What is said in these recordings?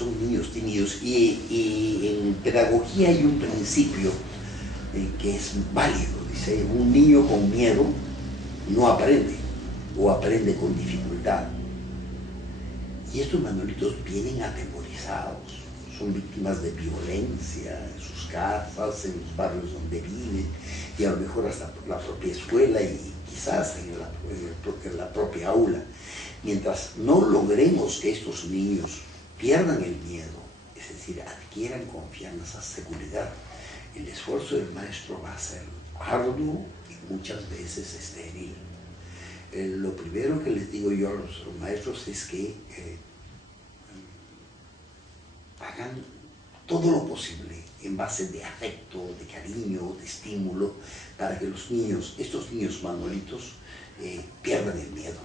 son niños tímidos, y en pedagogía hay un principio que es válido. Dice, un niño con miedo no aprende, o aprende con dificultad. Y estos manualitos vienen atemorizados, son víctimas de violencia en sus casas, en los barrios donde viven, y a lo mejor hasta por la propia escuela y quizás en la propia aula. Mientras no logremos que estos niños pierdan el miedo, es decir, adquieran confianza, seguridad, el esfuerzo del maestro va a ser arduo y muchas veces estéril. Lo primero que les digo yo a los maestros es que hagan todo lo posible en base de afecto, de cariño, de estímulo, para que los niños, estos niños manualitos, pierdan el miedo.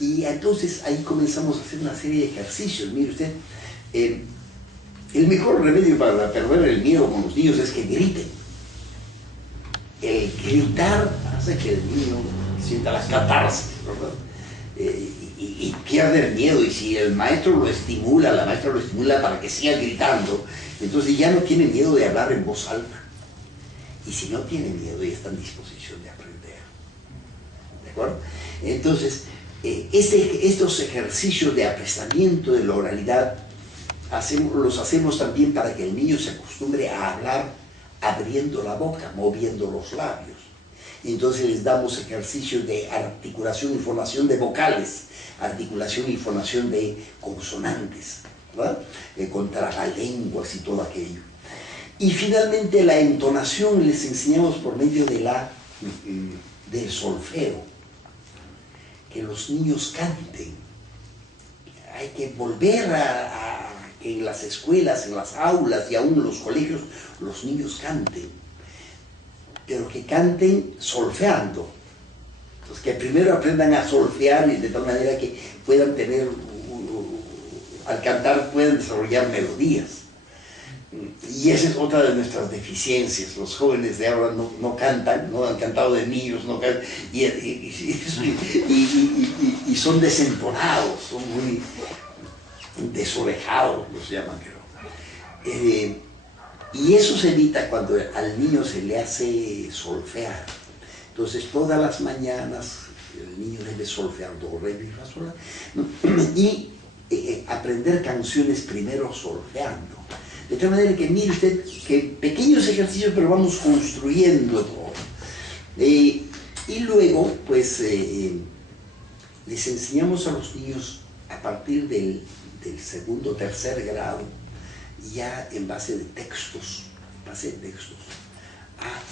Y entonces ahí comenzamos a hacer una serie de ejercicios. Mire usted, el mejor remedio para perder el miedo con los niños es que griten. El gritar hace que el niño sienta la catarsis, ¿verdad? Y pierde el miedo, y si el maestro lo estimula, la maestra lo estimula para que siga gritando, entonces ya no tiene miedo de hablar en voz alta. Y si no tiene miedo, ya está en disposición de aprender. ¿De acuerdo? Entonces, estos ejercicios de aprestamiento de la oralidad los hacemos también para que el niño se acostumbre a hablar abriendo la boca, moviendo los labios. Entonces les damos ejercicios de articulación y formación de vocales, articulación y formación de consonantes, ¿verdad? Contra las lenguas y todo aquello. Y finalmente la entonación les enseñamos por medio de del solfeo, que los niños canten. Hay que volver a que en las escuelas, en las aulas y aún en los colegios los niños canten, pero que canten solfeando. Entonces, que primero aprendan a solfear, y de tal manera que puedan tener, al cantar puedan desarrollar melodías. Y esa es otra de nuestras deficiencias. Los jóvenes de ahora no cantan, no han cantado de niños, no cantan, y son desentonados, son muy desorejados, los llaman, creo. Y eso se evita cuando al niño se le hace solfear. Entonces, todas las mañanas el niño debe solfear do, re, mi, fa, sol, ¿no? Y aprender canciones primero solfeando. De tal manera que, mire usted, que pequeños ejercicios, pero vamos construyendo todo. Y luego, pues, les enseñamos a los niños a partir del segundo o tercer grado, ya en base de textos, a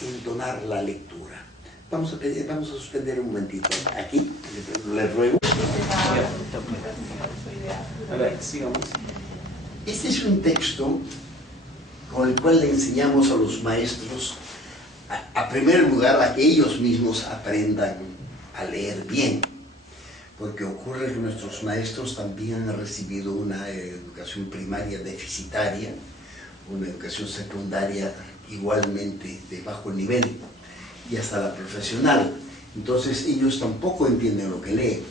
entonar la lectura. Vamos a suspender un momentito. Aquí, les ruego. A ver, sigamos. Este es un texto con el cual le enseñamos a los maestros, a primer lugar, a que ellos mismos aprendan a leer bien. Porque ocurre que nuestros maestros también han recibido una educación primaria deficitaria, una educación secundaria igualmente de bajo nivel, y hasta la profesional. Entonces ellos tampoco entienden lo que leen.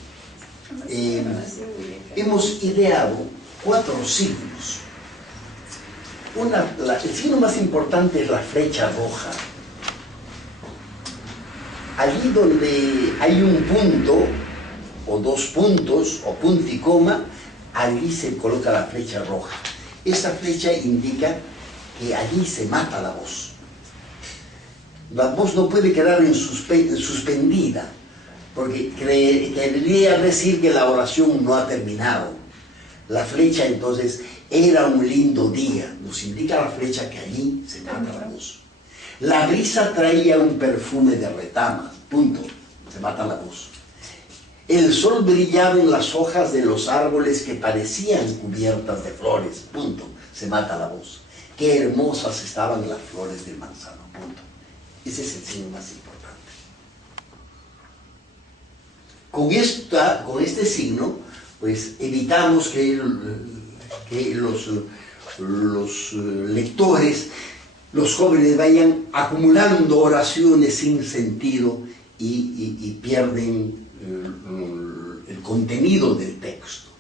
Hemos ideado 4 signos. El signo más importante es la flecha roja. Allí donde hay un punto, o 2 puntos, o punto y coma, allí se coloca la flecha roja. Esta flecha indica que allí se mata la voz. La voz no puede quedar suspendida, porque querría decir que la oración no ha terminado. La flecha, entonces, era un lindo día. Nos indica la flecha que allí se mata la voz. La brisa traía un perfume de retamas, punto, se mata la voz. El sol brillaba en las hojas de los árboles que parecían cubiertas de flores, punto, se mata la voz. Qué hermosas estaban las flores del manzano, punto. Ese es el signo más importante. Con este signo, pues evitamos que los lectores, los jóvenes, vayan acumulando oraciones sin sentido y pierden el contenido del texto.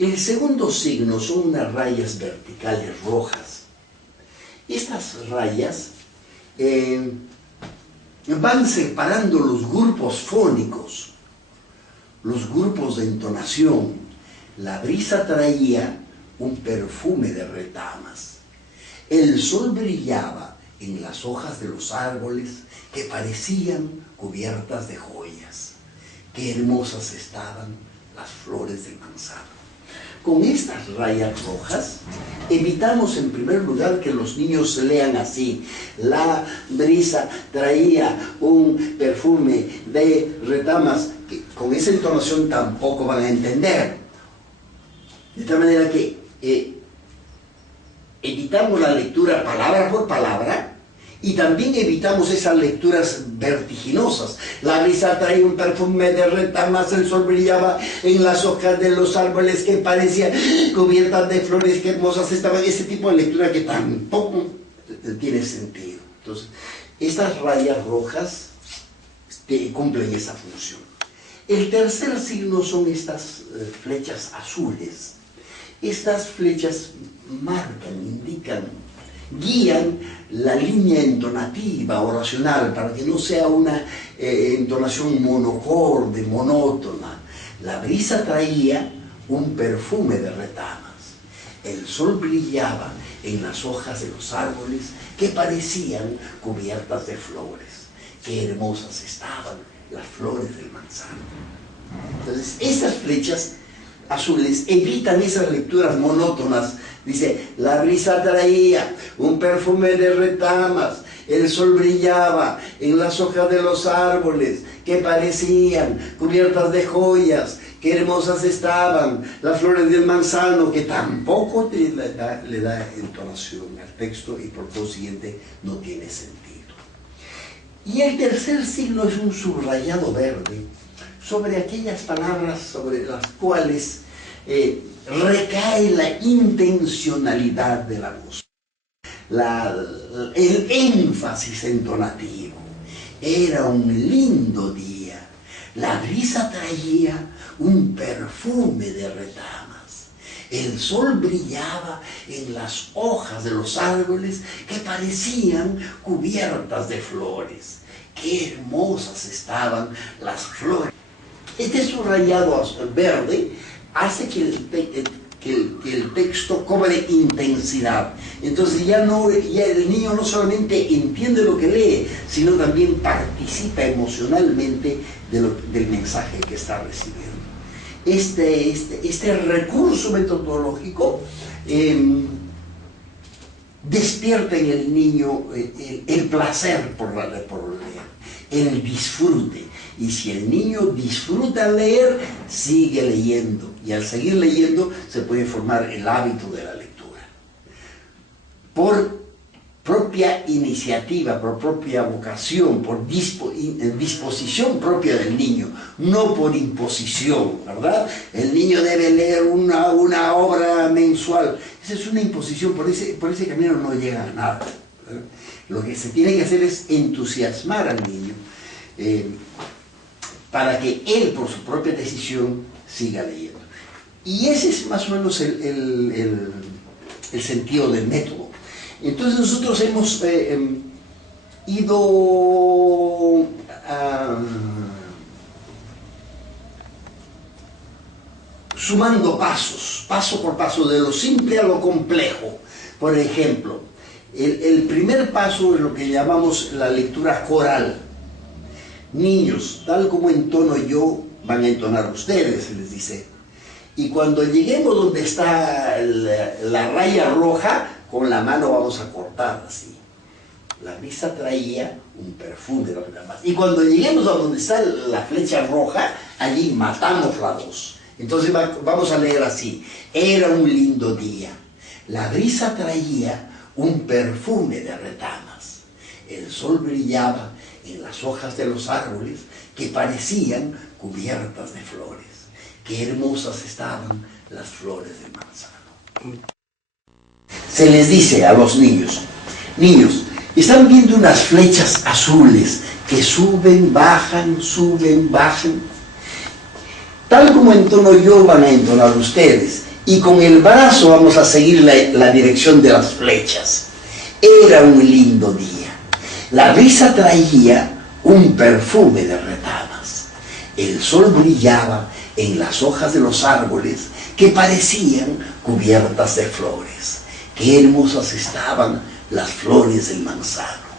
El segundo signo son unas rayas verticales rojas. Estas rayas van separando los grupos fónicos, los grupos de entonación. La brisa traía un perfume de retamas. El sol brillaba en las hojas de los árboles que parecían cubiertas de joyas. Qué hermosas estaban las flores del manzano. Con estas rayas rojas, evitamos en primer lugar que los niños lean así. La brisa traía un perfume de retamas, que con esa entonación tampoco van a entender. De tal manera que evitamos la lectura palabra por palabra y también evitamos esas lecturas vertiginosas. La brisa traía un perfume de retamas, el sol brillaba en las hojas de los árboles que parecían cubiertas de flores, que hermosas estaban. Ese tipo de lectura que tampoco tiene sentido. Entonces, estas rayas rojas cumplen esa función. El tercer signo son estas flechas azules. Estas flechas marcan, indican, guían la línea entonativa, oracional, para que no sea una entonación monocorde, monótona. La brisa traía un perfume de retamas. El sol brillaba en las hojas de los árboles que parecían cubiertas de flores. Qué hermosas estaban las flores del manzano. Entonces, estas flechas azules evitan esas lecturas monótonas. Dice, la brisa traía un perfume de retamas, el sol brillaba en las hojas de los árboles que parecían cubiertas de joyas, qué hermosas estaban las flores del manzano, que tampoco le da entonación al texto y por consiguiente no tiene sentido. Y el tercer signo es un subrayado verde sobre aquellas palabras sobre las cuales recae la intencionalidad de la voz, el énfasis entonativo. Era un lindo día. La brisa traía un perfume de retamas. El sol brillaba en las hojas de los árboles que parecían cubiertas de flores. Qué hermosas estaban las flores. Este subrayado verde hace que el texto cobre intensidad. Entonces ya el niño no solamente entiende lo que lee, sino también participa emocionalmente del mensaje que está recibiendo. Este recurso metodológico despierta en el niño el placer por leer, el disfrute. Y si el niño disfruta leer, sigue leyendo. Y al seguir leyendo se puede formar el hábito de la lectura. Por propia iniciativa, por propia vocación, por disposición propia del niño, no por imposición, ¿verdad? El niño debe leer una obra mensual. Esa es una imposición, por ese camino no llega a nada, ¿verdad? Lo que se tiene que hacer es entusiasmar al niño, para que él, por su propia decisión, siga leyendo. Y ese es más o menos el sentido del método. Entonces nosotros hemos ido sumando pasos, paso por paso, de lo simple a lo complejo. Por ejemplo, el primer paso es lo que llamamos la lectura coral. Niños, tal como entono yo, van a entonar ustedes, se les dice. Y cuando lleguemos donde está la raya roja, con la mano vamos a cortar así. La brisa traía un perfume, nada más. Y cuando lleguemos a donde está la flecha roja, allí matamos la voz. Entonces vamos a leer así. Era un lindo día. La brisa traía un perfume de retamas. El sol brillaba en las hojas de los árboles que parecían cubiertas de flores. Qué hermosas estaban las flores del manzano. Se les dice a los niños, están viendo unas flechas azules que suben, bajan, Tal como entono yo, van a entonar ustedes. y con el brazo vamos a seguir la dirección de las flechas. Era un lindo día. La brisa traía un perfume de retamas. El sol brillaba en las hojas de los árboles que parecían cubiertas de flores. Qué hermosas estaban las flores del manzano.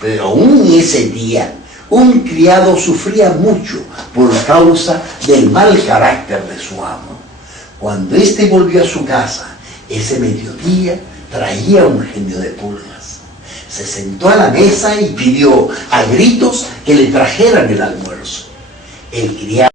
Pero aún ese día, un criado sufría mucho por causa del mal carácter de su amo. Cuando éste volvió a su casa, ese mediodía traía un genio de pulgas. Se sentó a la mesa y pidió a gritos que le trajeran el almuerzo. El criado